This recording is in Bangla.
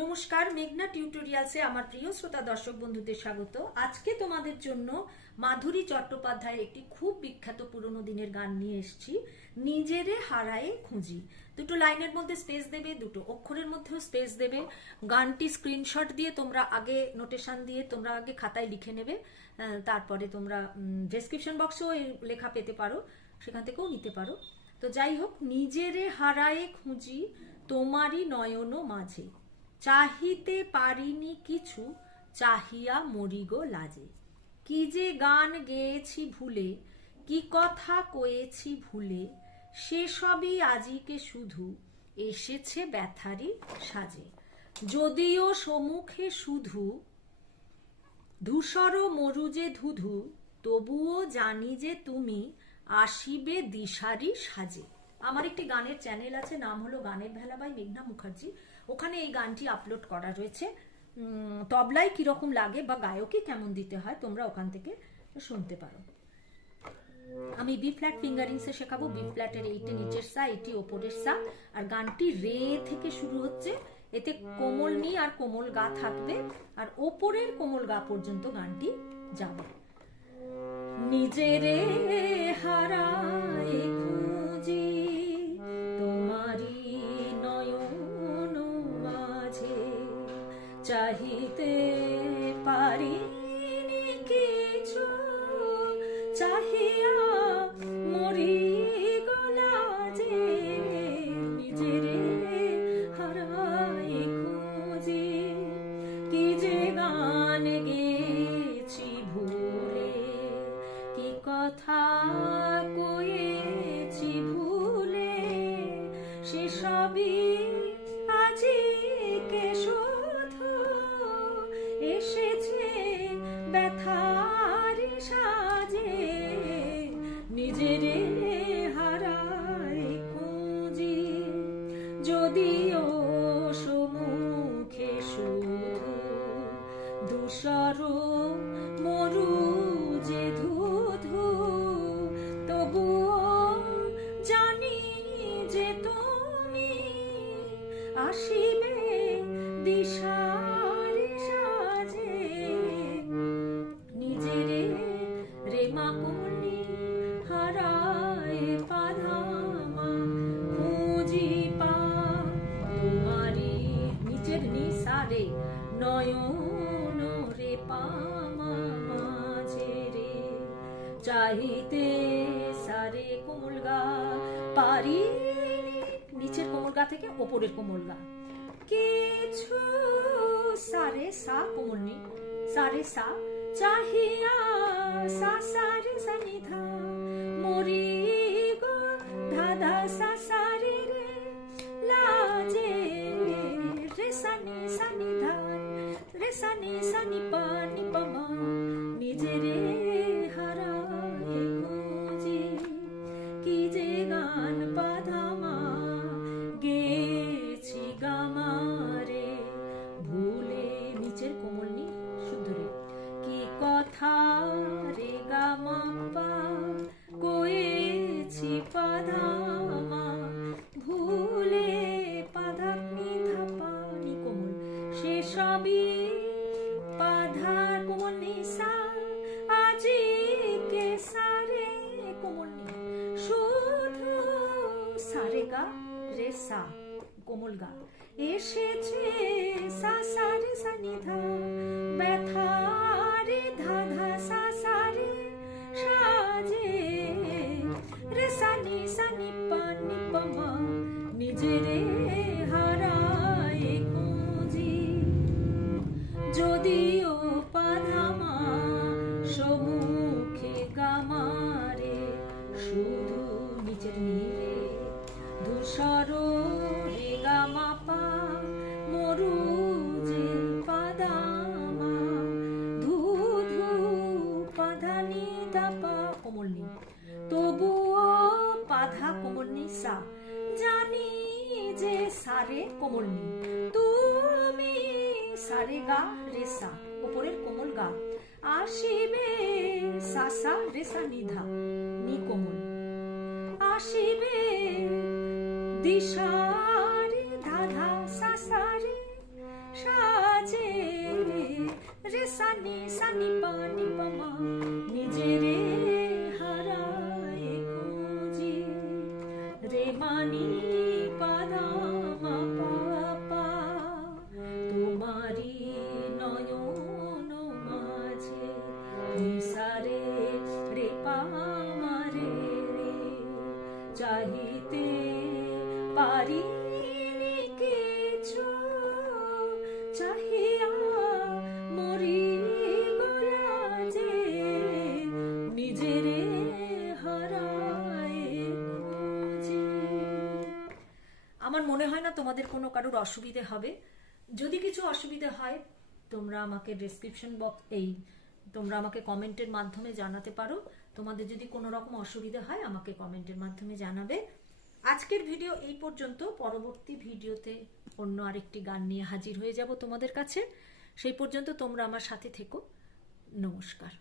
নমস্কার, মেঘনা টিউটোরিয়ালসে আমার প্রিয় শ্রোতা দর্শক বন্ধুদের স্বাগত। আজকে তোমাদের জন্য মাধুরী চট্টোপাধ্যায়ের একটি খুব বিখ্যাত পুরনো দিনের গান নিয়ে এসেছি, নিজেরে হারায়ে খুঁজি। দুটো লাইনের মধ্যে স্পেস দেবে, দুটো অক্ষরের মধ্যেও স্পেস দেবে। গানটি স্ক্রিনশট দিয়ে তোমরা আগে নোটেশন দিয়ে তোমরা আগে খাতায় লিখে নেবে, তারপরে তোমরা ডেসক্রিপশন বক্সেও এই লেখা পেতে পারো, সেখান থেকেও নিতে পারো। তো যাই হোক, নিজেরে হারায়ে খুঁজি তোমারই নয়ন মাঝে, চাহিতে পারিনি কিছু চাহিয়া মরিগো লাজে। কি যে গান গেয়েছি ভুলে, কি কথা কয়েছি ভুলে, সেসবই আজিকে শুধু এসেছে ব্যথারি সাজে। যদিও সম্মুখে শুধু ধূসর মরুজে ধুধু, তবুও জানি যে তুমি আসিবে দিশারি সাজে। আমার একটি গানের চ্যানেল আছে, নাম হলো গানের ভেলা বাই মেঘনা মুখার্জি। ওখানে এই গানটি আপলোড করা রয়েছে। তবলায় কিরকম লাগে বা গায়কই কেমন দিতে হয় তোমরা ওখান থেকে শুনতে পারো। আমি বি ফ্ল্যাট ফিঙ্গারিংসে শেখাবো। বি ফ্ল্যাটের এইটে নিচের সা, এইটি ওপরের সা, আর গানটি রে থেকে শুরু হচ্ছে। এতে কোমল নি আর কোমল গা থাকবে, আর ওপরের কোমল গা পর্যন্ত গানটি যাবে। নিজেরে হারায়ে খুঁজি তোমারি নয়ন মাঝে, চাহিতে পারিনি কিছু চাহিয়া মরিগো লাজে। নিজেরে হারায়ে খুঁজি, কি যে গান গেছি ভুলে, কি কথা কয়েছি ভুলে, সেসবই আজিকে শুধু এসেছে ব্যথার সাজে। নিজেরে হারায়ে খুঁজি, যদিও সম্মুখে শুধু ধূসর মরুজে ধুধু, তবুও জানি যে তুমি আসিবে দিশারি সাজে। নিজেরে রে মা কোনি হারায়ে পাধামা খুঁজি পা তোমারি, নিচের নি সা রে নয়ন রে পামা মাঝে রে, চাহিতে সারে কোমল গা পারিনি, নিচের কোমল গা থেকে ওপরের কোমল গা কিছু সারে সা কোমল নি, সারে সা চাহিয়া সা সারে সা নি ধা, মরিগো ধা ধা সা সারে রে লাজে, রে সা নি ধা রে সা নি পা মা। নিজেরে হারায়ে খুঁজি, কি যে গান পাধামা গেছি গামারে ভুলে, নিচের কোমল নি শুদ্ধ রে, কি কথা রে গামা পা কয়েছি পাধামা ভুলে, পাধা নি ধা পা নি কোমল, সেসবই পাধা কোমল নি সা আজিকে সারে কোমল নি শুধু সারে গা রে সা কোমল গা এসেছে সা সারে সা নি ধা, ব্যথা রে ধা ধা সা সারে সাজে, রে সা নি পা মা। নিজেরে হারায়ে খুঁজি, যদিও পাধামা সম্মুখে গামারে শুধু নিচের নীলে ধূসর রে গামা পা মরুজে পাদামা ধুধু পাধা নি ধা পা কোমল নি, তবুও পাধা কোমল নি সা, জানি যে সারে কোমল নি তুমি সারে গা রে সা ওপরের কোমল গা, আসিবে সা সা রে সা নি ধা নি কোমল, আসিবে দিশারি ধা ধা সা সা রে রে সানি সানি পানি পামা নিজেরে হারায় খুঁজি রে মানি পাদামা পাপা তোমারি নয়ন মাঝে নিসারে রে পামারে রে চাহিতে পারিনি কিছু চাহিয়া মরি গলা যে নিজেরে হারায় খুঁজি। আমার মনে হয় না তোমাদের কোনো কারোর অসুবিধে হবে। যদি কিছু অসুবিধে হয় তোমরা আমাকে ডেসক্রিপশন বক্স তোমরা আমাকে কমেন্টের মাধ্যমে জানাতে পারো। তোমাদের যদি কোনো রকম অসুবিধা হয় আমাকে কমেন্টের মাধ্যমে জানাবে। আজকের ভিডিও এই পর্যন্ত। পরবর্তী ভিডিওতে অন্য আরেকটি গান নিয়ে হাজির হয়ে যাব তোমাদের কাছে। সেই পর্যন্ত তোমরা আমার সাথে থেকো। নমস্কার।